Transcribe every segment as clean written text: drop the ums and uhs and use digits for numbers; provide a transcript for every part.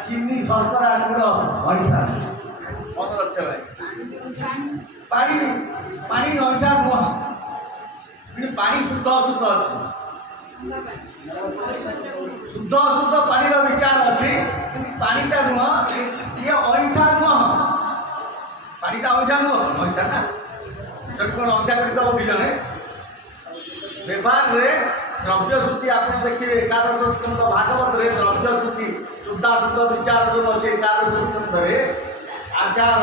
ଚିନି ଶର୍କରା ଗୁଡ଼ ଅଇଁଠା ମନେ ରଖିବା ପାଣି ପାଣି ଅଇଁଠା ନୁହଁ କିନ୍ତୁ ପାଣି ଶୁଦ୍ଧ ଅଶୁଦ୍ଧ ଅଛି ଶୁଦ୍ଧ ଅଶୁଦ୍ଧ ପାଣିର ବିଚାର ଅଛି ପାଣିଟା ନୁହଁ ଇଏ ଅଇଁଠା ନୁହଁ ପାଣିଟା ଅଇଁଠା ନୁହଁ ଅଇଁଠା ନା ଯଦି କ'ଣ ଅଇଁଠା କରିଦେବ ବି ଜଣେ ବ୍ୟବହାରରେ ଦ୍ରବ୍ୟ ଶୁଦ୍ଧି ଆପଣ ଦେଖିବେ ଏକାଦଶ ସ୍କନ୍ଧ ଭାଗବତରେ ଦ୍ରବ୍ୟ ଶୁଦ୍ଧି ଶୁଦ୍ଧାଶୁଦ୍ଧ ବିଚାର ଯେଉଁ ଅଛି ଏକାଦଶ ସ୍କନ୍ଧରେ ଆଚାର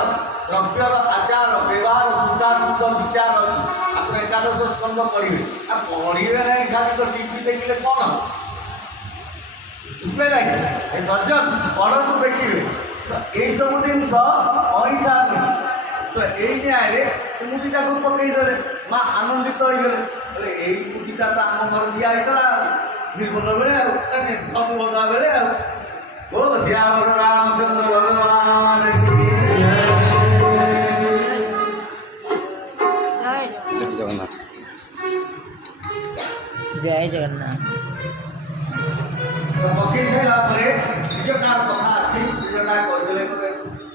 ଦ୍ରବ୍ୟର ଆଚାର ବ୍ୟବହାର ଶୁଦ୍ଧାଶୁଦ୍ଧ ବିଚାର ଅଛି ଆପଣ ଏକାଦଶ ସ୍କନ୍ଧ ପଢ଼ିବେ ଆଉ ପଢ଼ିବେ ନାହିଁ ଖାଲି ତ ଟିଭି ଦେଖିଲେ କ'ଣ ବୁଝିଲେ ନାହିଁ ଏ ସଜ୍ଜନ ପଢ଼ନ୍ତୁ ଦେଖିବେ ତ ଏଇସବୁ ଜିନିଷ ଅଇଁଠା ନୁହେଁ ତ ଏଇ ନ୍ୟାୟରେ ମୁଦିଟାକୁ ପକେଇଦେଲେ ମା ଆନନ୍ଦିତ ହେଇଗଲେ ବୋଲେ ଏଇ ମୁଦିଟା ତ ଆମ ଘର ଦିଆ ହେଇଥିଲା ନିର୍ମଳ ବେଳେ ଆଉ ସବୁ ଭଗା ବେଳେ ଆଉ ବୋଲ ଶ୍ୟାମ ରାମଚନ୍ଦ୍ର ଭଗବାନ ଜଗନ୍ନାଥ ଜୟ ଜଗନ୍ନାଥ ପକେଇ ସାରିଲା ପରେ ନିଜଟା କଥା ଅଛି ନିଜଟା କରିଦେଲେ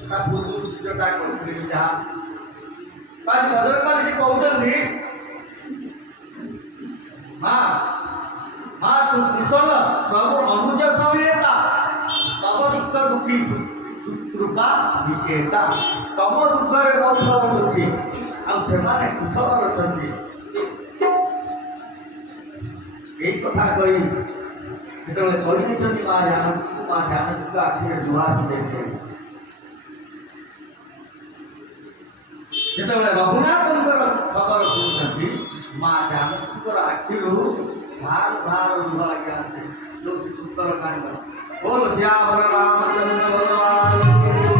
ତା ପୂର୍ବରୁ ନିଜଟା କରିଥିଲେ ଯାହା ଭଜନକାରୀ କହୁଛନ୍ତି ମା ତୁ ଶୁଣ ପ୍ରଭୁ ଅନୁଜ ସମୟତା ତମ ଦୁଃଖ ଦୁଃଖୀ କୃପା ବିକେତା ତମ ଦୁଃଖରେ ମୋ ପ୍ରଭୁ ଅଛି ଆଉ ସେମାନେ କୁଶଳ ଅଛନ୍ତି ଏଇ କଥା କହି ଯେତେବେଳେ କହିଦେଇଛନ୍ତି ମା ଜାନକୀଙ୍କ ଆଖିରେ ଲୁହ ଆସିଯାଇଥାଏ ଯେତେବେଳେ ରଘୁନାଥଙ୍କର ଖବର ଶୁଣୁଛନ୍ତି ମା ଜାନକୀଙ୍କର ଆଖିରୁ ଭାର ଭାର ଲୁହ ଆଜ୍ଞା ଆସେ ଯୋଉ ସୁନ୍ଦର କାଣ୍ଡ ବୋଲ ଶ୍ୟାମ ରାମଚନ୍ଦ୍ର ଭଗବାନ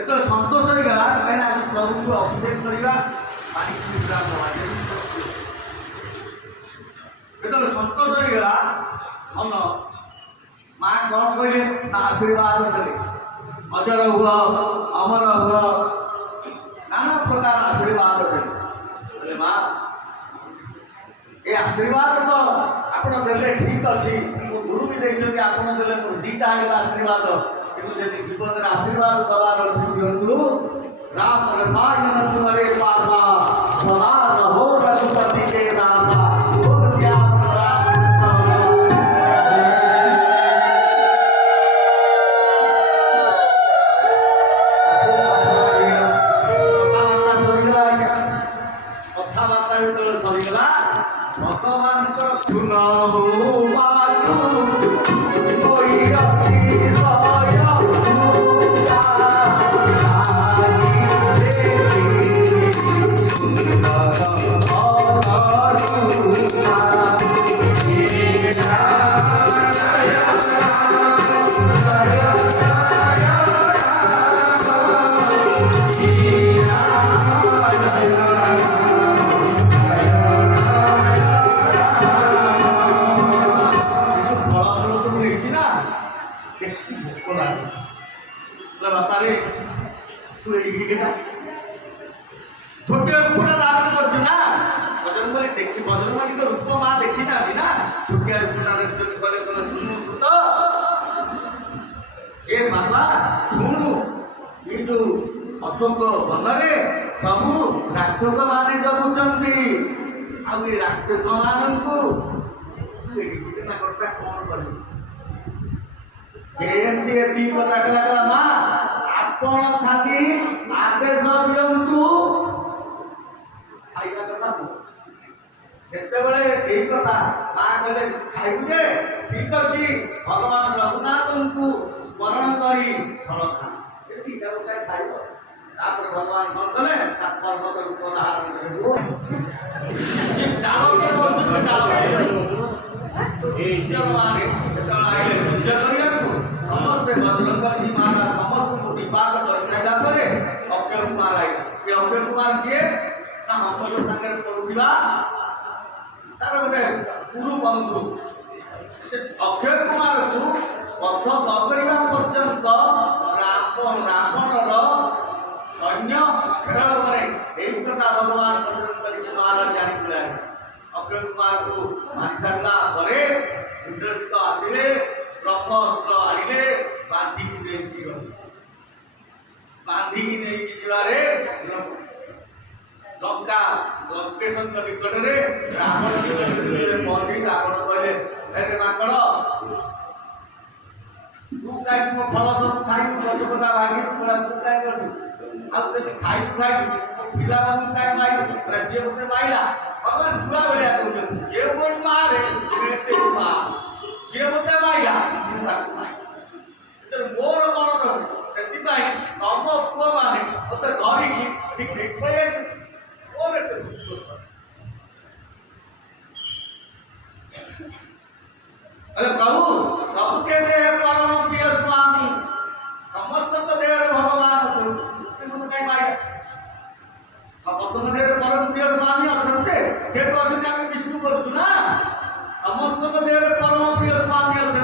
ଯେତେବେଳେ ସନ୍ତୋଷ ହେଇଗଲା କାହିଁକିନା ଆଜି ପ୍ରଭୁଙ୍କୁ ଅଭିଷେକ କରିବା ପାଣି ଯେତେବେଳେ ସନ୍ତୋଷ ହେଇଗଲା ଭଲ ମା କ'ଣ କହିଲେ ତା ଆଶୀର୍ବାଦ ଦେଲେ ଅଜର ହୁଅ ଅମର ହୁଅ ନାନା ପ୍ରକାର ଆଶୀର୍ବାଦ ଦେଲେ ମା ଏ ଆଶୀର୍ବାଦ ତ ଆପଣ ଦେଲେ ଠିକ ଅଛି ମୋ ଗୁରୁ ବି ଦେଇଛନ୍ତି ଆପଣ ଦେଲେ ମୋର ଦିଟା ହେଇଗଲା ଆଶୀର୍ବାଦ କିନ୍ତୁ ଯଦି ଜୀବନରେ ଆଶୀର୍ବାଦ ଦେବାର ଅଛି ଦିଅନ୍ତୁ ରାମ ରସାୟନ ତୁମରେ ପାର୍ବା ସଦା ରହୋ ରଘୁପତି କେ ଦାସା ବୋଲ ଶ୍ୟାମ କଥାବାର୍ତ୍ତା ଯେତେବେଳେ ସରିଗଲା ଭଗବାନଙ୍କର ଫୁଲ ଅଶୋକ ବନରେ ସବୁ ରାକ୍ଷସ ମାନେ ଜଗୁଛନ୍ତି ଆଉ ଏ ରାକ୍ଷସ ମାନଙ୍କୁ କଣ କରିବେ ସେ ଏମିତି ଏତିକି କଥା କହିଲା ମା ଆପଣ ଖାଲି ଆଦେଶ ଦିଅନ୍ତୁ ଖାଇବା କଥା ଯେତେବେଳେ ଏଇ କଥା ମା କହିଲେ ଖାଇବୁ ଯେ ଠିକ ଅଛି ଭଗବାନ ରଘୁନାଥଙ୍କୁ ସ୍ମରଣ କରି ଫଳ ଖା ଏତିକି ଖାଇବ ତାପରେ ଭଗବାନ କଣ କଲେ ପର୍ବତ ରୂପ ଧାରଣ ସମସ୍ତେ ବଜରଙ୍ଗୀ ମହାରାଜ ସମସ୍ତଙ୍କୁ ବିବାଦ କରିସାରିଲା ପରେ ଅକ୍ଷୟ କୁମାର ଆଇଲା ଏ ଅକ୍ଷୟ କୁମାର କିଏ ନା ଅଶୋକ ସାଙ୍ଗରେ ପଢୁଥିବା ତାର ଗୋଟେ गुरु बंधु से अक्षय कुमार को पथ नकरिया पर्यंत रावणर सैन्य खेल में यही कथा भगवान महाराज जानी अक्षय कुमार को मारी सारा पर इंद्रजित आसिले ब्रह्मस्त्र आनिले बांधिकी नहीं जारे लंका लंकेशन निकट में रावण पहुंची रावण कहले अरे माकड़ तू कहीं मो फल सब खाई गछ कटा भागी तू कहीं कर खाई पिला कहीं मार जी मत मारा भगवान छुआ भाया कहते जे मोर मारे जी मत मारा मोर मन से तम पुआ मैंने मत धरिकी ठीक पड़े अरे प्रभु सबके देह परम प्रिय स्वामी समस्त तो देह भगवान अच्छे मत कहीं माया समस्त देह परम प्रिय स्वामी अच्छे जेटू अच्छे आम विष्णु करूँ ना समस्त देह परम प्रिय स्वामी अच्छे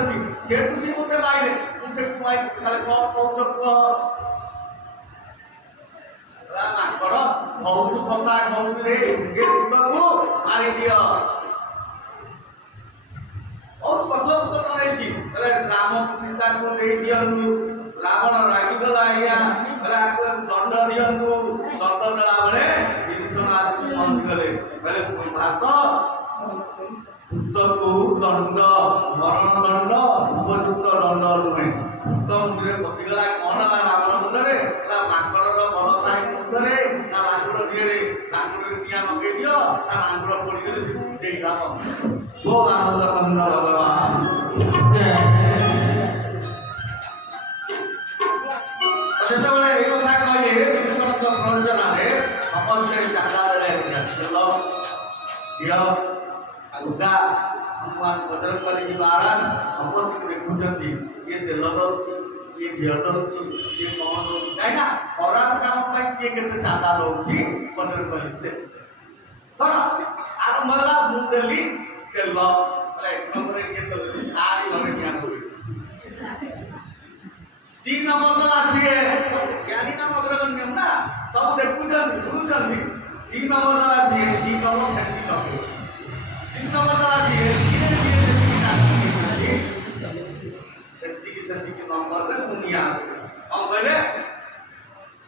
जेटू सी मत मारे मुझे मारे कौन कौन कह माकड़ बहुत कथा कहूँ रे को मारी दियो बहुत कठोर कथा रही राम को सीता को दे दियंतु रावण रागिगला आज्ञा दंड दियंतु दंड देला बेले विभीषण आसिक पहुंचले कहले भात पुत्र को दंड मरण दंड उपयुक्त दंड नुहे पुत्र मुंडे पशिगला कौन रावण मुंडे माकड़र बल थाई मुंडे ना लांगुड़ दिए लांगुड़ निया लगे दियो ना लांगुड़ पड़गले दे दाम गो आनंद कंद भगवान ଯେତେବେଳେ ଏଇ କଥା କହିଲେ ବିଭୀଷଣଙ୍କ ପ୍ରରୋଚନାରେ ସମସ୍ତେ ଚାକାରେ ଦିଅ ଲୁଗା ହନୁମାନ ବଜାର କରି ମହାରାଜ ସମସ୍ତଙ୍କୁ ଦେଖୁଛନ୍ତି କିଏ ତେଲ ଦଉଛି କିଏ ଘିଅ ଦଉଛି କିଏ କଣ ଦଉଛି କାହିଁକି ନା ଖରାପ କାମ ପାଇଁ କିଏ କେତେ ଚାନ୍ଦା ଦଉଛି ବଜାର କରି ଆରମ୍ଭ ହେଲା ମୁଁ ଦେଲି ତେଲ ଏକ ନମ୍ବରରେ କିଏ ଦେଲି ଆରି ଘରେ ଜ୍ଞାନ କরি 3 नंबर तो आसिए ज्ञानी नाम अग्रगण्य ना सब देखुचन सुनुचन 3 नंबर तो आसिए 3 नंबर सेंटी नंबर 3 नंबर तो आसिए सेंटी के नंबर रे दुनिया हम कहले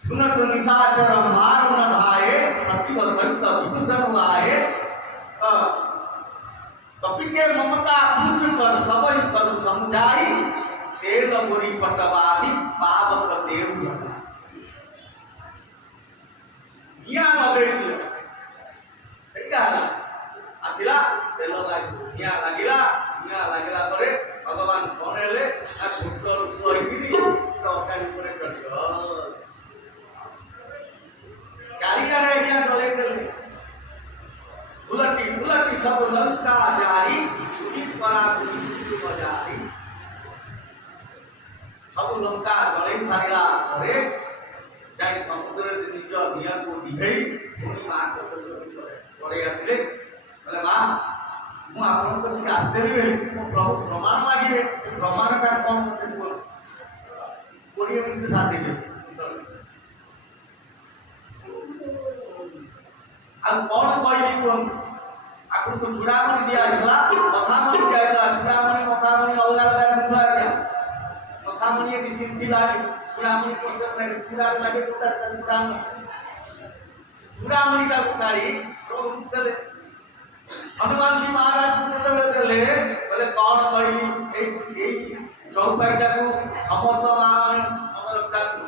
सुनत निशाचर मार न धाए सचिव सहित विदूषण आए कपि के ममता पूछ पर सबई करू समझाई तेल मोरी पटवादी पावक देव निया लगे सही आसिला तेल निया लगिला परे भगवान कौन हेले छोट रूप अकाली चढ़ चारिआड़े निया जलई देले उलटी सब लंका जारी जारी सब लंका जलई सारा पर जाए समुद्र निज दिया को दिखई पुणी माँ पड़े आसिले बोले माँ मु आपको आसते प्रभु प्रमाण मागे से प्रमाण का कौन मत 20 मिनट साथ देखे कौन कहली कहूँ आपको चूड़ामणि दिया कथामणि दिया चूड़ामणि कथामणि अलग अलग जिनस आज्ञा कथामणि एक सिद्धि लगे चूड़ामणि कनसेप्ट लगे चूड़ा लगे चूड़ामणि का उतारी प्रभु देले हनुमान जी महाराज देले बोले कौन कहली चौपाईटा को समस्त माँ मैंने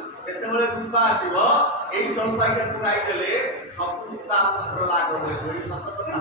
जितेबाला दुख आसो यही चौपाईटा को गाईदेले सब लाभ हुए सत कथा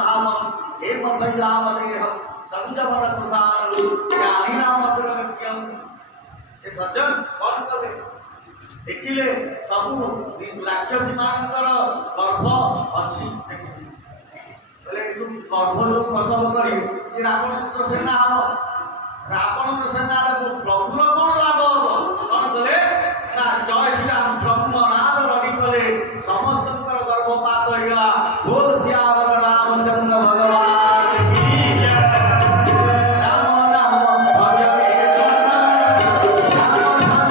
धामम हे मसैयाम देहम कंजवन कुशाल ज्ञानी नाम अग्रगण्यम। ए सज्जन कौन कले देखिले सबु राक्षसी मानकर गर्भ अछि बोले गर्भ जो प्रसव करी ये रावण सेना हम रावण सेना प्रभुर कौन लाभ हम कौन कले ना जय श्री राम ब्रह्मनाथ रवि कले समस्त गर्भपात हो गला। बोल श्यावर रामचंद्र भगवान की जय। राम नाम भजते चरण राम नाम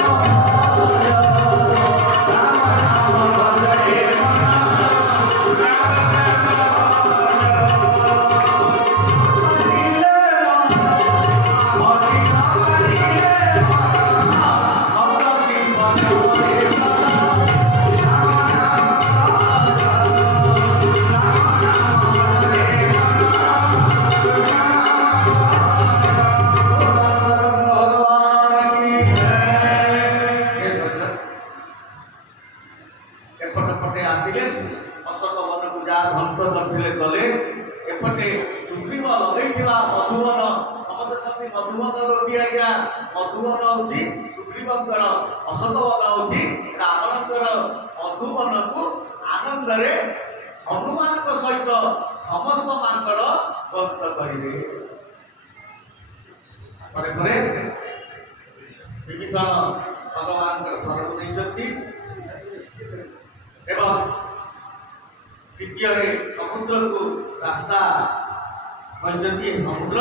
भजते मधुवन होची सुग्रीवंकर अशोकवन होची रावणकर मधुवन को आनंद रे हनुमान को सहित समस्त मांकड़ गंश करिवे। परे परे विभीषण भगवान शरण देइछंती एवं तृतीय समुद्र को रास्ता कहते समुद्र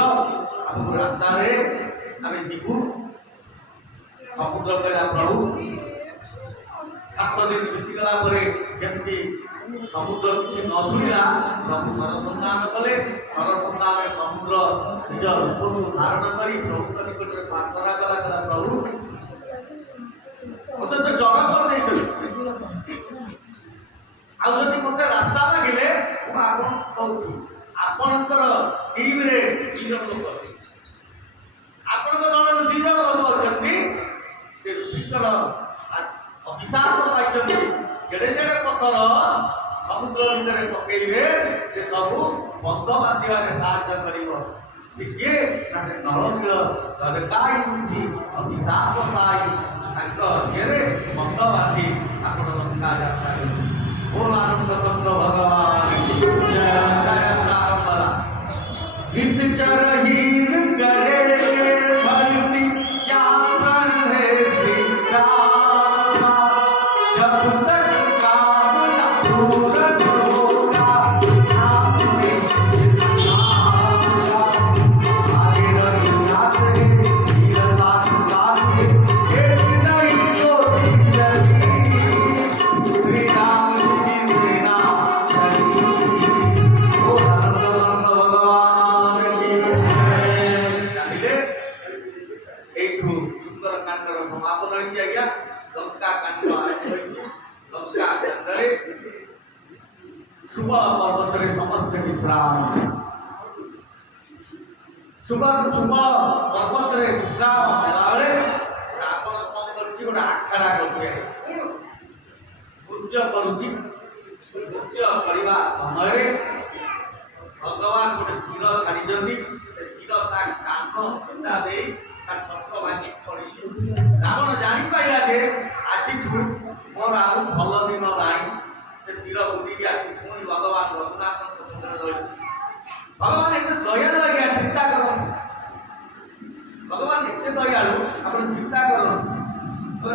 आम रास्ता आम जीवु समुद्र कहला प्रभु 7 दिन बीतीगला जमी समुद्र किसी न शुणा प्रभु सरसंधान कले सरसंधान समुद्र निज रूप को धारण कर प्रभु निकट में प्रार्थना कला प्रभु मत तो जड़ कर आदि मत रास्ता मागिले मुझे आपणकर टीम रे 2 जन लोक आपण जन 2 जन लोक अच्छा से ऋषिकर अभिशाप पाई जेड़े जेड़े पत्थर समुद्र भितर पकड़े से सब बंध बांधार साहय कर किए ना से नरनील जगताई ऋषि अभिशाप पाई ये बंध बांधि आप लंका यात्रा बोल आनंद चंद्र भगवान निश्चरहीन करे भक्ति क्या प्रण है श्री राम जब तक कामना पूर्ण होगा सामने आगे रघुनाथ वीर साथ एक नहीं तो श्री राम जी श्री राम पर्वत समस्त विश्राम पर्वत विश्राम बेले रावण कौन कर आखड़ा कर नृत्य करने समय भगवान गोटे तीर छाड़ी से तीर कान दे छत्र भांगी पड़ी रावण जापारा जे आज मोर आउ भल दिन ना से तीर उड़ी आसी पुणी भगवान रघुनाथ रही भगवान एत दयालु आज्ञा चिंता कर भगवान एत दयालु आप चिंता कर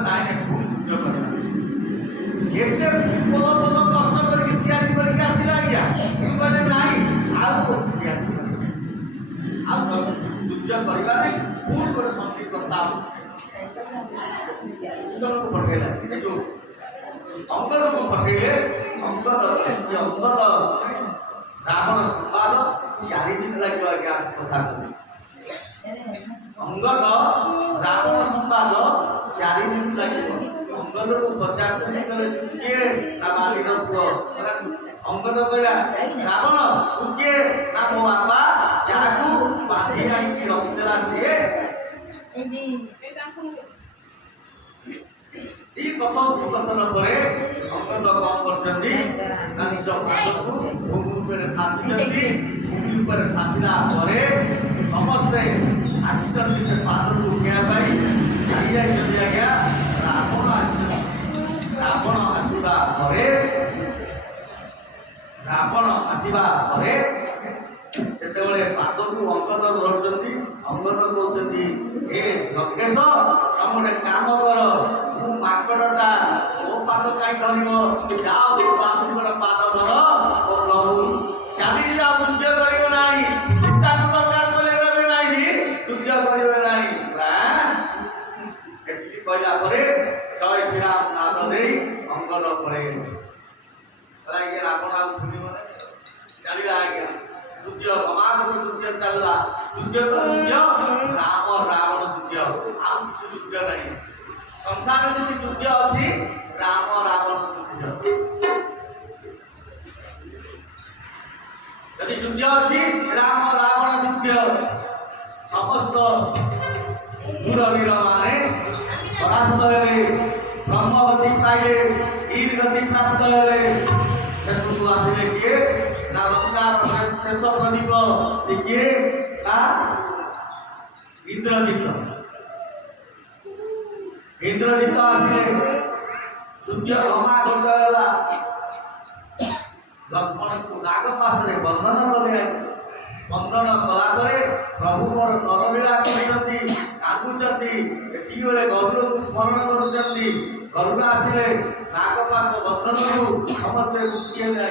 ना यज्ञ कर पोल पोल कष्ट करके तैयारी आसला आज्ञा कहले नाई आउ युद्ध करवा पुणी गोटे शांति प्रस्ताव को पठेला जो अंगद को पठेले अंगद रावण संवाद 4 दिन लगे आज्ञा कथा अंगद रावण संवाद 4 दिन लगे अंगद को पचार किए ना बाली पुओ अंगद कहला रावण तू किए ना मो बापा जाकू बांधी आनी रखिदेला सी कथन पर अंगद कौन कर निज पाद को ଉପରେ ଥାକିଛନ୍ତି ଭୂମି ଉପରେ ଥାକିଲା ପରେ ସମସ୍ତେ ଆସିଛନ୍ତି ସେ ପାଦକୁ ଉଠିବା ପାଇଁ ଚାଲି ଯାଇଛନ୍ତି ଆଜ୍ଞା ରାବଣ ଆସିଛନ୍ତି ରାବଣ ଆସିବା ପରେ ସେତେବେଳେ ପାଦକୁ ଅଙ୍ଗଦ ଧରୁଛନ୍ତି ଅଙ୍ଗଦ କହୁଛନ୍ତି ଏ ଲଙ୍କେଶ ତମେ ଗୋଟେ କାମ କର ମୁଁ ମାଙ୍କଡଟା ମୋ ପାଦ କାହିଁ ଧରିବ ଯାଅ ବାବୁଙ୍କର ପାଦ ଧର ଓ ପ୍ରଭୁ ଚାଲିଯିବା ଯୁଦ୍ଧ କରିବ ନାହିଁ ସୀତାକୁ ଦରକାର କଲେ ରହିବେ ନାହିଁ ଯୁଦ୍ଧ କରିବେ ନାହିଁ ଏତିକି କହିଲା ପରେ ଜୟ ଶ୍ରୀରାମ ନାଦ ଦେଇ ଅଙ୍ଗଦ ପଳେଇଗଲେ ଆଜ୍ଞା ରାବଣ ଆଉ ଶୁଣିବ ନା ଚାଲିଲା ଆଜ୍ଞା ଯୁଦ୍ଧ ସମାଜର ଯୁଦ୍ଧ ଚାଲିଲା ଯୁଦ୍ଧ ତ ଯୁଦ୍ଧ ରାମ ରାବଣ ଯୁଦ୍ଧ ଆଉ କିଛି ଯୁଦ୍ଧ ନାହିଁ ସଂସାରରେ ଯଦି ଯୁଦ୍ଧ ଅଛି ରାମ ରାବଣ ଯୁଦ୍ଧ ଯଦି ଯୁଦ୍ଧ ଅଛି ରାମ ରାବଣ ଯୁଦ୍ଧ ସମସ୍ତ ଶୂରବୀର ମାନେ ପରାସ୍ତ ହେଲେ ବ୍ରହ୍ମଗତି ପାଇଲେ ବୀର ଗତି ପ୍ରାପ୍ତ ହେଲେ ସେଠୁ ଆସିଲେ କିଏ ନା ଲଙ୍କାର ଶେଷ ପ୍ରଦୀପ ସେ କିଏ ନା ଇନ୍ଦ୍ରଜିତ ଆସିଲେ ସୂର୍ଯ୍ୟ ଘମା କରିଦେଲା ଲକ୍ଷ୍ମଣଙ୍କୁ ନାଗ ପାଶରେ ବନ୍ଧନ କଲେ ବନ୍ଧନ କଲା ପରେ ପ୍ରଭୁ ମୋର ନରଲୀଳା କରିଛନ୍ତି କାନ୍ଦୁଛନ୍ତି ଏତିକିବେଳେ ଗରୁଡ଼କୁ ସ୍ମରଣ କରୁଛନ୍ତି ଗରୁଡ଼ ଆସିଲେ ନାଗ ପାଶ ବନ୍ଧନରୁ ସମସ୍ତେ ମୁକ୍ତି ହେଲେ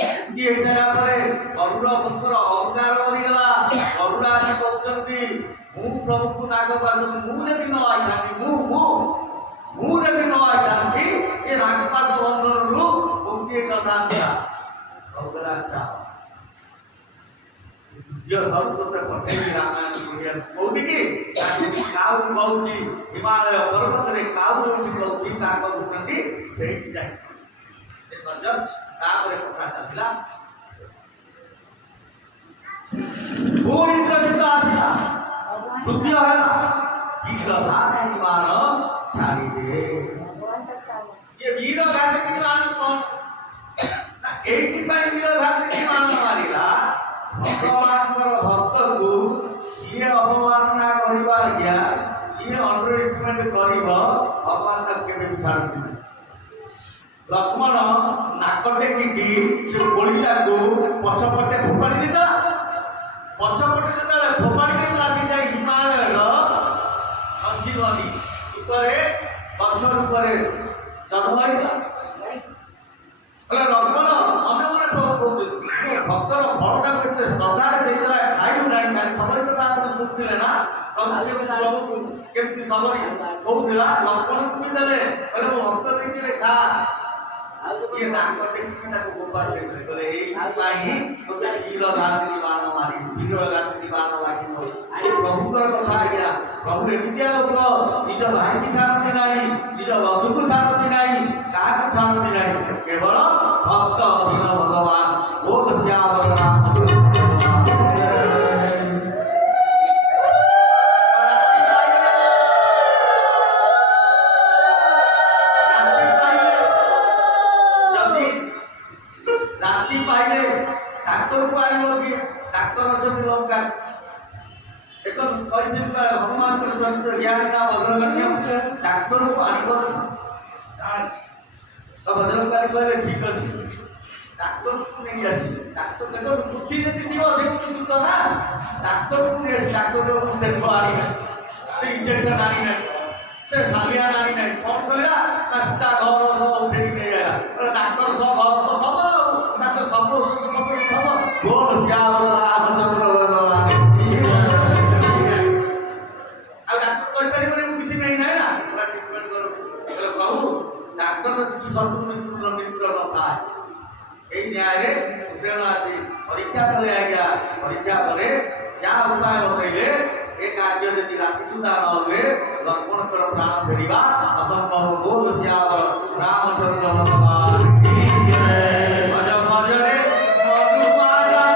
ହେଇସାରିଲା ପରେ ଗରୁଡ଼ ପୁତ୍ର ଅହଙ୍କାର କରିଗଲା ଗରୁଡ଼ ଆସି କହୁଛନ୍ତି ମୁଁ ପ୍ରଭୁଙ୍କୁ ନାଗ ପାଶ ମୁଁ ଯଦି ନ ଆଇଥାନ୍ତି ମୁଁ ଯଦି ନ ଆଇଥାନ୍ତି ଏ ନାଗ ପାଶ ବନ୍ଧନରୁ ମୁକ୍ତି ହେଇନଥାନ୍ତି ଆଚ୍ଛା ସର୍ବତ ପଠେଇବି ରାମାୟଣ ପଢ଼ିବାକୁ କୋଉଠି କି କାଉ କହୁଛି ହିମାଳୟ ପର୍ବତରେ କାଉ କହୁଛି ତାଙ୍କ କହୁଛନ୍ତି ସେଇଠି ଯାଇ ସଞ୍ଜୟ ତାପରେ କଥା ଚାଲିଲା ପୁଣି ଇନ୍ଦ୍ରଜିତ ଆସିଲା ଯୁଦ୍ଧ ହେଲା କି କଥା ବାଣ ଛାଡ଼ିଦେ ଇଏ ବୀର ଘାଟିକି ବାଣ କଣ ନା ଏଇଥିପାଇଁ ବୀର ଘାଟିକି ବାଣ ମାରିଲା ଭଗବାନଙ୍କର ଭକ୍ତକୁ ସିଏ ଅବମାନନା କରିବା ଆଜ୍ଞା ସିଏ ଅଣ୍ଡର ଏଷ୍ଟିମେଟ୍ କରିବ ଭଗବାନ ତାକୁ କେବେ ବି ଛାଡ଼ନ୍ତି ନାହିଁ ଲକ୍ଷ୍ମଣ ନାକ ଟେକିକି ସେ ଗୋଳିଟାକୁ ପଛପଟେ ଫୋପାଡ଼ି ଦେଇଥିଲା ପଛପଟେ ଯେତେବେଳେ ଫୋପାଡ଼ି ଦେଇଥିଲା ସେ ଯାଇ ହିମାଳୟର ସଞ୍ଜୀବନୀ ଉପରେ ଗଛ ରୂପରେ ଜନ୍ମ ହେଇଥିଲା ହେଲେ ଲକ୍ଷ୍ମଣ ମନେ ମନେ ପ୍ରଭୁ କହୁଛନ୍ତି ଭକ୍ତର ଫଳଟାକୁ ଏତେ ଶ୍ରଦ୍ଧାରେ ଦେଇଥିଲା ଖାଇବୁ ନାହିଁ ଖାଲି ସବୁବେଳେ ତ ତାପରେ ଶୁଣୁଥିଲେ ନା ପ୍ରଭୁକୁ କେମିତି ସବୁବେଳେ କହୁଥିଲା ଲକ୍ଷ୍ମଣକୁ ବି ଦେଲେ କହିଲେ ମୋ ଭକ୍ତ ଦେଇଥିଲେ ଖା ଇଏ ନାକ ଟେକିକି ତାକୁ ଫୋପାଡ଼ି ଦେଇଥିଲେ କହିଲେ ଏଇଥିପାଇଁ ଗୋଟେ ବୀର ଘାତିକି ବାଣ ମାରି ବୀର ଘାତିକି ବାଣ ଲାଗିବ ପ୍ରଭୁଙ୍କର କଥା ଆଜ୍ଞା ପ୍ରଭୁ ଏମିତିଆ ଲୋକ ନିଜ ଭାଇକି ଛାଡ଼ନ୍ତି ନାହିଁ ନିଜ ବନ୍ଧୁକୁ ଛାଡ଼ନ୍ତି ନାହିଁ କାହାକୁ ଛାଡ଼ନ୍ତି ନାହିଁ କେବଳ ଭକ୍ତ ଅଧୀନ ଭଗବାନ ବୋଲ ଶ୍ୟାମ ରାମ ରାତି ପାଇଲେ ଡାକ୍ତରକୁ ଆଣିବ କିଏ ଡାକ୍ତର ଅଛନ୍ତି ଲଙ୍କା ଏକ କହିଛନ୍ତି ହନୁମାନଙ୍କର ଚରିତ୍ର ଜ୍ଞାନୀ ନା ଭଦ୍ରଗଣ୍ୟ ଡାକ୍ତରକୁ ଆଣିବ ଭଦ୍ରକାରୀ କହିଲେ ଠିକ ଅଛି ଡାକ୍ତରକୁ ନେଇକି ଆସିବେ ଡାକ୍ତର ଦେଖ ବୁଦ୍ଧି ଯଦି ଥିବ ସେ ଯୁକ୍ତ ନା ଡାକ୍ତରକୁ ନେଇ ଆସି ଡାକ୍ତର ଦେଖ ଆଣି ନାହିଁ ସେ ଇଞ୍ଜେକ୍ସନ ଆଣି ନାହିଁ ସେ ସାଲିଆନ ଆଣି ନାହିଁ କ'ଣ କରିବା ନା ତା ଘର ସହ ଉଠେଇକି ନେଇ ଆଇଲା ଡାକ୍ତର ସହ ଘର ତ ଥବ ଆଉ ଡାକ୍ତର ସବୁ ଔଷଧ ଥବ ଗୋଲ ରାମଚନ୍ଦ୍ର ଆଉ ଡାକ୍ତର କହିପାରିବନି ମୁଁ କିଛି ନେଇ ନାହିଁ ନା ଟ୍ରିଟମେଣ୍ଟ କର ପ୍ରଭୁ ଡାକ୍ତର କିଛି ମିତ୍ର କଥା এই ন্যায় হুসেন আসি পরীক্ষা কলে আজ্ঞা পরীক্ষা করে যা উপায় বতাইলে এ কার্য যদি রাতি সুদ্ধা ন হবে লক্ষ্মণଙ୍କର প্রাণ ফেরিবা অসম্ভব গোল শ্যাম রামচন্দ্র ভগবান ভজ ভজরে মধুমালা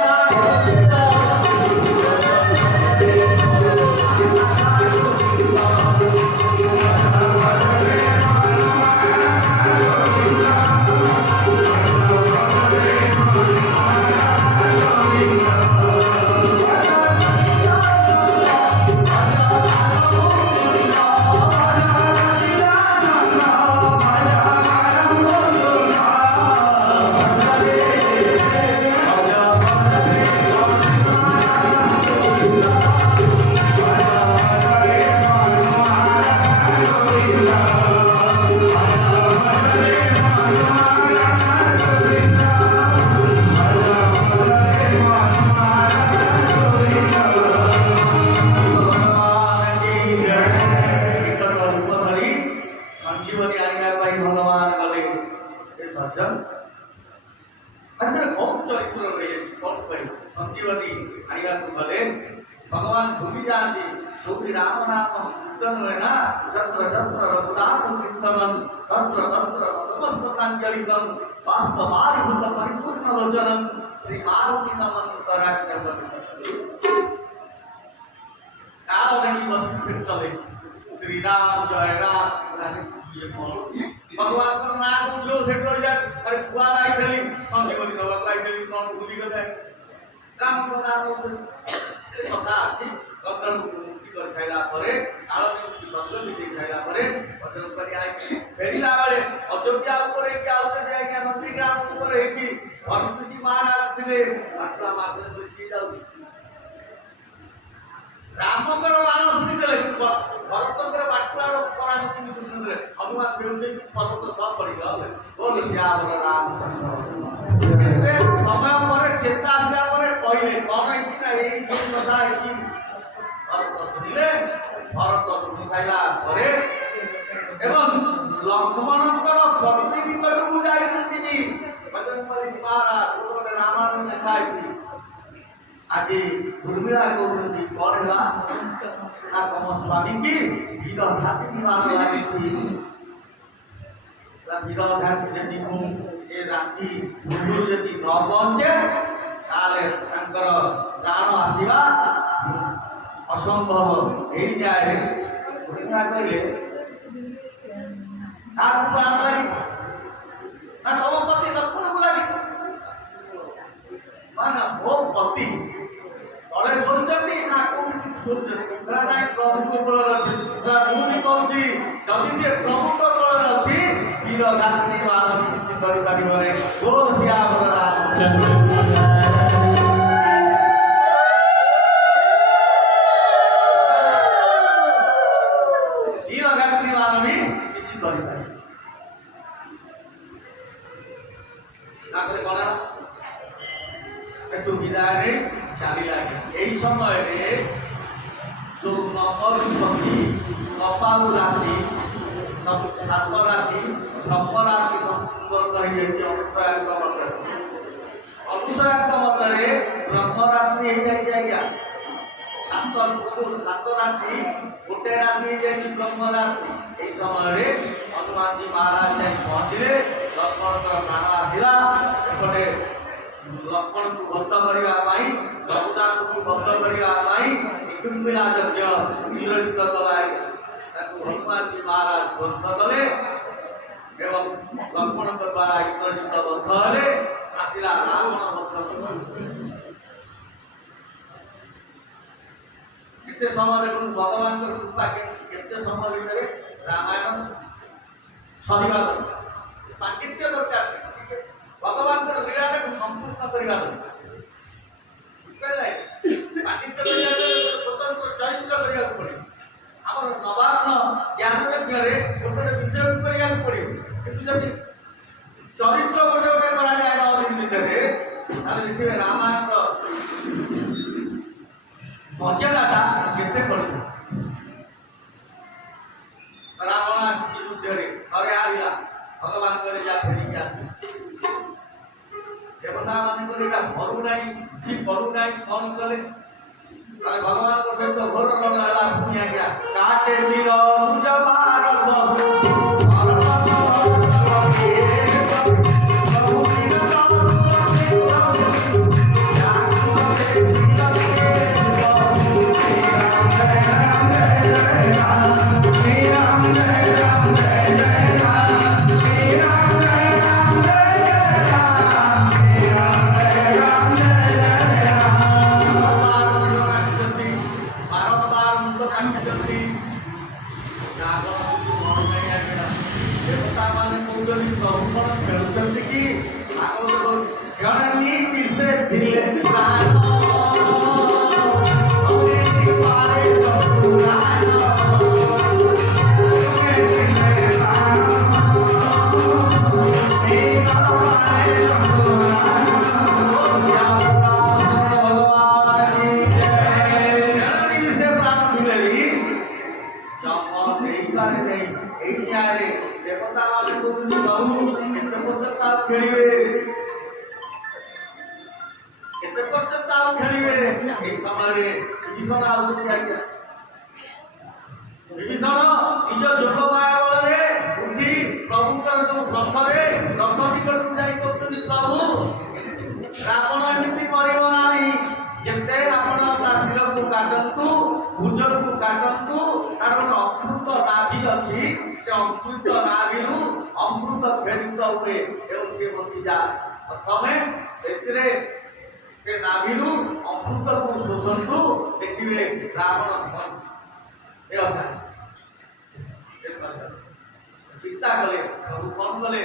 विरोधी आनिବାକୁ ଗଲେ भगवान भूमि जाती भूमि राम नाम कीर्तन है ना चंद्र चंद्र रघुनाथ कीर्तन तंत्र तंत्र तपस्पतांजलिकम वास्तवारिभूत परिपूर्ण लोचनम श्री मारुति नमन्तराज्यम काल नहीं बस चले श्री राम जय राम भगवान को नाम जो सेट कर जा अरे कुआ नहीं थली संजीवनी नवा लाई थली कौन भूली गए राम को नाम कथा अछि गगन मुक्ति कर खाइला परे काल मुक्ति शब्द लिखि खाइला परे वचन पर आइ फेरिला बेले अयोध्या ऊपर के आउते जाय के नंदी ग्राम ऊपर है कि हनुमती महाराज थिले आत्मा मात्र दुखी जाउ रामकर बाण सुनि देले भरतकर बाटुआर परामति सुनि देले हनुमान देउसे पर्वत सब पड़ी गले बोल श्याम राम समय पर चेता आसिया पर कहले कौन है कि एई सब कथा है भरत सुनिले भरत सुनि साइला परे एवं लक्ष्मणकर पत्नी निकटକୁ ଯାଇଛନ୍ତି बजरंगबली महाराज गोटे रामायण ଲେଖା ଅଛି আজি उर्मिला कहते कौन है ना तम स्वामी की विरोधाती मान लगी विरोधाती जदि ये राति मुंडू जदि न पहुंचे ताले प्राण आसवा असंभव यही जाए उर्मिला कहले प्राण लगी ना तम पति लक्ष्मण को लगी मान भो पति तले सोचती ना कोन किछ सोचती ना नाइ प्रभु को बोल अछि ना भूमि कहछि जदि से प्रभु को बोल अछि विरोधाती मान किछ करि परिबो रे बोल श्याम राम विरोधाती मान भी किछ करि परिबो ताकले बना सेटु विदाय रे चाली लागे यही समय रे जो नंबर पक्षी कपालू राति सब सात राति नव राति संपर्क कही अनुसयाक मत रे ब्रह्म रात्रि हो जाए सात राति गोटे राति जाए ब्रह्म रात्रि यही समय हनुमान जी महाराज जाए पहुँचले लक्ष्मण प्राण आसला एपटे लक्ष्मण को बद्ध करने रघुनाथ को बद्ध करने कुंभिला यज्ञ नियोजित कराए हनुमान जी महाराज ध्वंस कले एवं लक्ष्मण द्वारा इंद्रजित बद्ध हेले आसला रावण केते समय देखो भगवान कृपा केते समय भितर रामायण सरिवा दरकार पांडित्य दरकार भगवान लीला को संपूर्ण करवा पांडित्य स्वतंत्र चरित्र करने पड़े आम नवान्न ज्ञान यज्ञ गोटे विषय करने पड़े कि चरित्र गोटे गोटे करा जाए 9 दिन भितर देखिए रामायण मर्यादा केते पड़े रावण आसी युद्ध रे अरे हारिला भगवान करे जा फेरिक आसी देवता माने को एटा भरु नाही जी भरु नाही कोन कले अरे भगवान को सहित घोर रण हला सुनिया गया काटे सिर तुझ पार बहु ସେପର୍ଯ୍ୟନ୍ତ ଆଉ ଖେଳିବେ। ଏଇ ସମୟରେ ବିଭୀଷଣ ଆଉଛନ୍ତି ଆଜ୍ଞା। ବିଭୀଷଣ ନିଜ ଯୋଗ ମାୟା ବଳରେ ଉଠି ପ୍ରଭୁଙ୍କର ଯୋଉ ରଥରେ ରଥ ନିକଟକୁ ଯାଇ କହୁଛନ୍ତି, ପ୍ରଭୁ ରାବଣ ଏମିତି କରିବ ନାହିଁ। ଯେତେ ଆପଣ ତା ଶିରକୁ କାଟନ୍ତୁ, ଭୁଜକୁ କାଟନ୍ତୁ, ତାର ଗୋଟେ ଅମୃତ ନାଭି ଅଛି, ସେ ଅମୃତ ନାଭିରୁ ଅମୃତ ଫେରିତ ହୁଏ ଏବଂ ସେ ବଞ୍ଚିଯାଏ। ପ୍ରଥମେ ସେଥିରେ ସେ ନାଭିରୁ ଅମୃତକୁ ଶୋଷନ୍ତୁ, ଦେଖିବେ ରାବଣ ଏ ଅଚାର ଚିନ୍ତା କଲେ। ସବୁ କଣ କଲେ?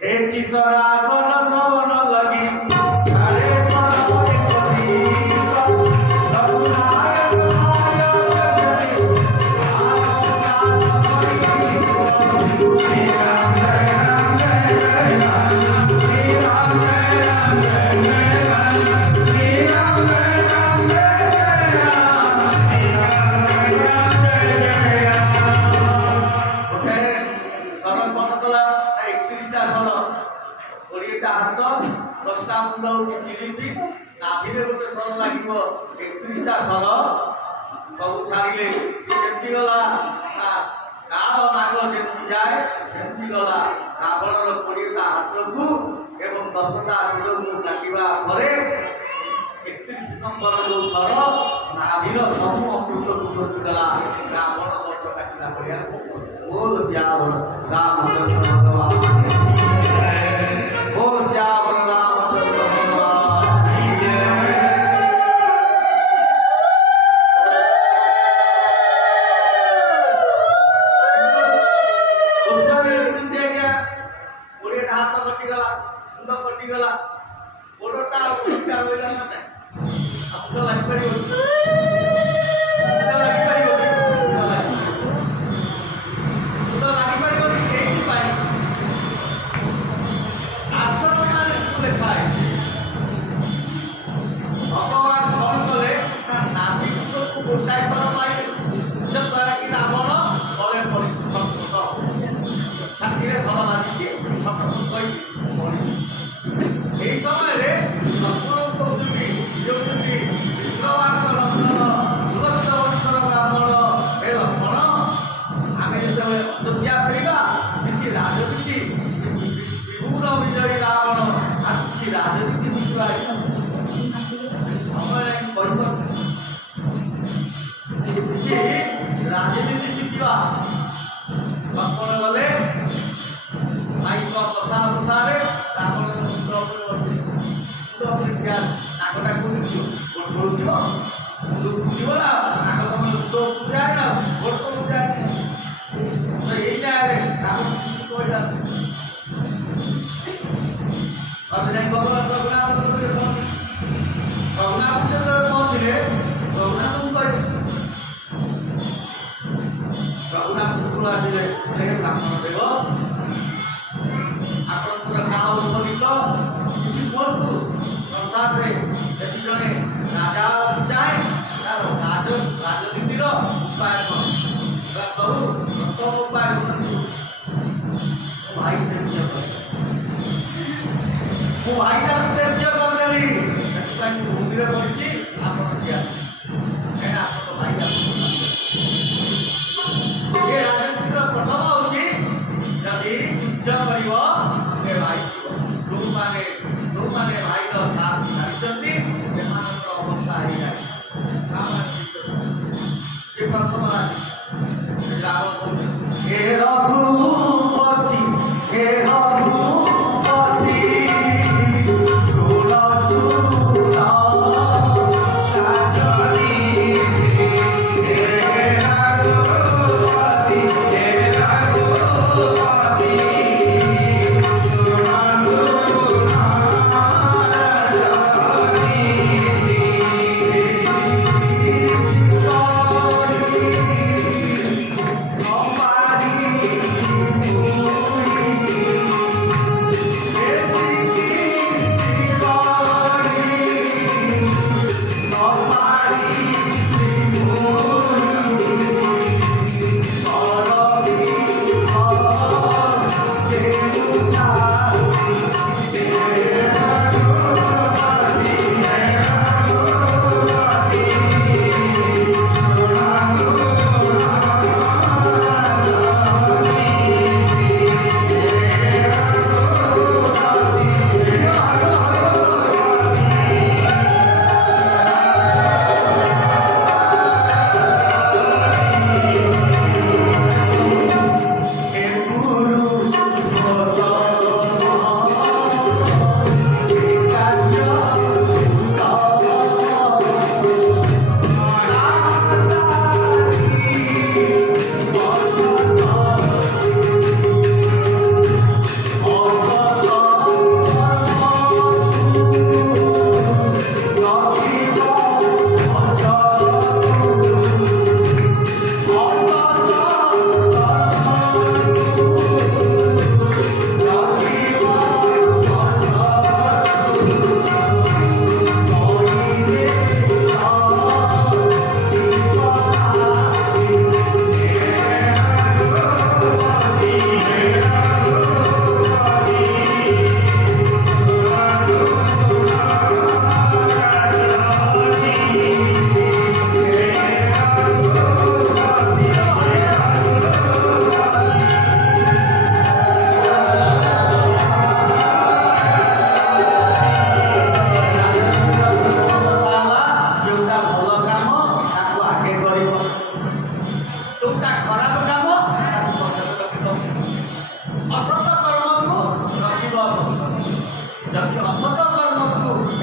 हे चिसरासन सवन लगी सारे परमोरे पति नाभिरे गोटे सर लगे 31टा सर सब छाड़े केमती गला काल नाग जमी जाए सेमती गला रावणर 20टा हाथ को एवं 10टा शिर को काटिबा परे 31 नंबर जो सर नाभिर सब अमृत को शोषिगला रावण गछ काटिला पड़िया बोल श्यावर रामचंद्र भगवान बोल श्यावर रामचंद्र राजनीति शिखा गले भाई कथा अनुसार नाकटा ब्राह्मण देव आपंकर काल उपनीत किसी कहतु संसार में यदि जड़े राजा चाहे तार राजनीतिर उपाय कौन कहू प्रथम उपाय भाई मो भाई तेज करदेली भूमि पड़ी आप भाई प्रथम हूँ जदि युद्ध कर भाई जो मैंने भाई साथ छाड़ी से अवस्था हो जाए प्रथम हे रघुपति हे रघुपति सुन सुन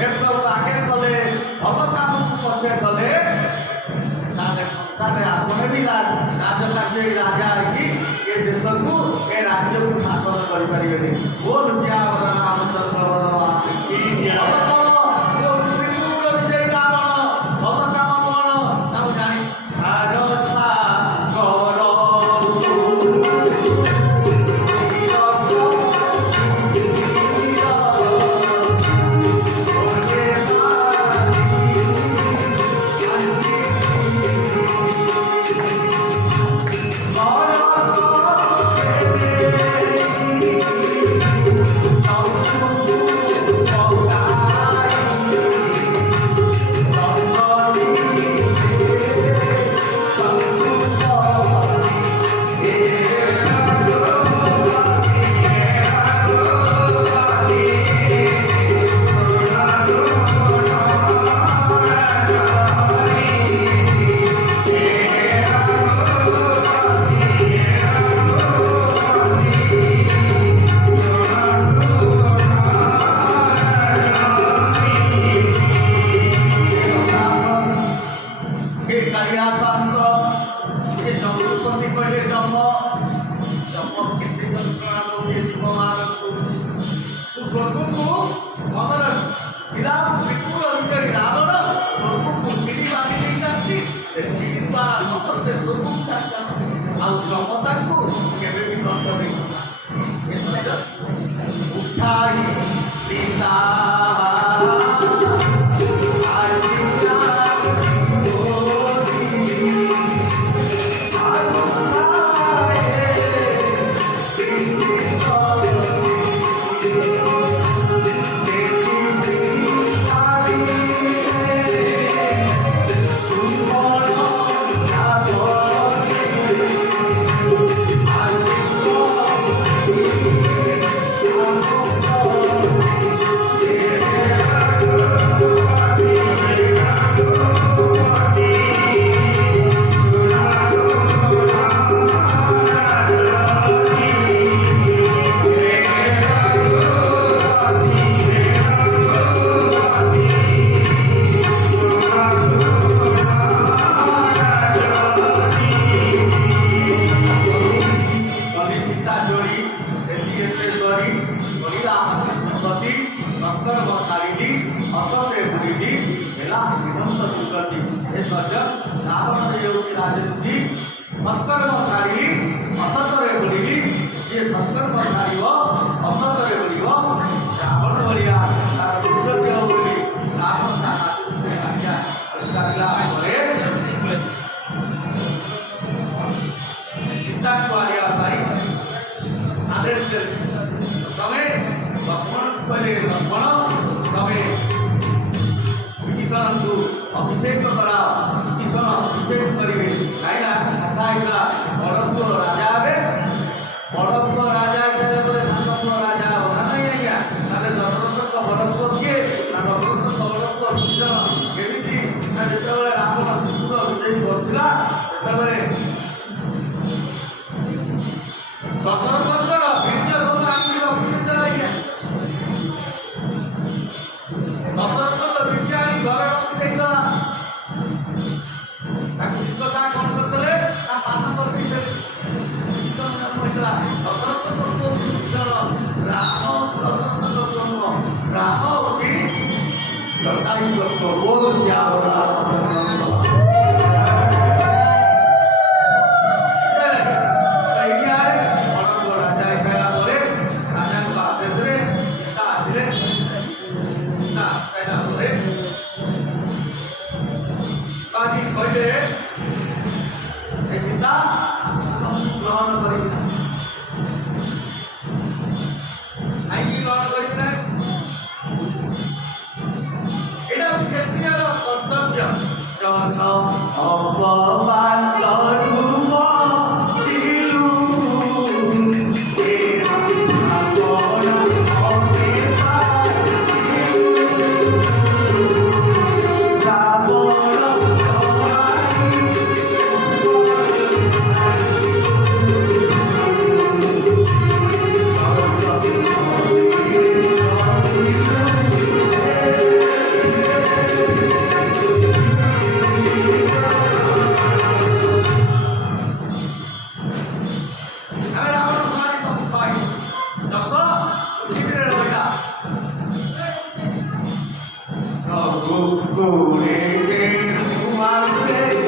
ଏ ପ୍ରଭୁ ଆଗେ କଲେ ଭଲ କାମକୁ ପଛେ କଲେ ତାହେଲେ ସଂସାରରେ ଆପଣ ବି ରାଜକାର୍ଯ୍ୟ ରାଜା ହେଇକି ଏ ଦେଶକୁ ଏ ରାଜ୍ୟକୁ ଶାସନ କରିପାରିବେନି। ବୋଲ ସିଆର ରାମଚନ୍ଦ୍ର ଆଉ ଜମତାକୁ କେବେ ବି ନଷ୍ଟ ଉଠାଇ ପିତା ଅଭିଷେକ କରା କିଶନ ଅଭିଷେକ କରିବେ କାହିଁକି ନା ବଡ଼ ପୁଅ ରାଜା ହେବେ। ବଡ଼ ପୁଅ ରାଜା ହେଇସାରିଲା ପରେ ସାନ ପୁଅ ରାଜା ହବ ନା ନାଇଁ ଆଜ୍ଞା? ତାହେଲେ ଦଶରଥଙ୍କ ବଡ଼ ପୁଅ କିଏ? ନା ଦଶରଥଙ୍କ ବଡ଼ ପୁଅ କିଶନ। କେମିତି ନା ଯେତେବେଳେ ରାବଣ ତ୍ରିଶୂଳ ବିଜୟୀ କରୁଥିଲା ସେତେବେଳେ ଦଶରଥଙ୍କର ବୀର୍ଯ୍ୟ ସବୁ ଆଣିକି ରଖିଥିଲେ ଆଜ୍ଞା। ଦଶରଥଙ୍କ ବୀର୍ଯ୍ୟ ଆଣି ଘରେ ରଖିଦେଇଥିଲା। ତାକୁ କଥା କଣ କରିଥିଲେ ତା ପାନ କରିଦେଇଥିଲେ। ରାମ ହଉଛି ସରକାରୀ କହିଲେ ସୀତା ଗ୍ରହଣ କରିବି ନା କାହିଁକି ଗ୍ରହଣ କରିବି ନା ଏଇଟା କ୍ଷତ୍ରିୟର କର୍ତ୍ତବ୍ୟ। করে যে ঘুমাতে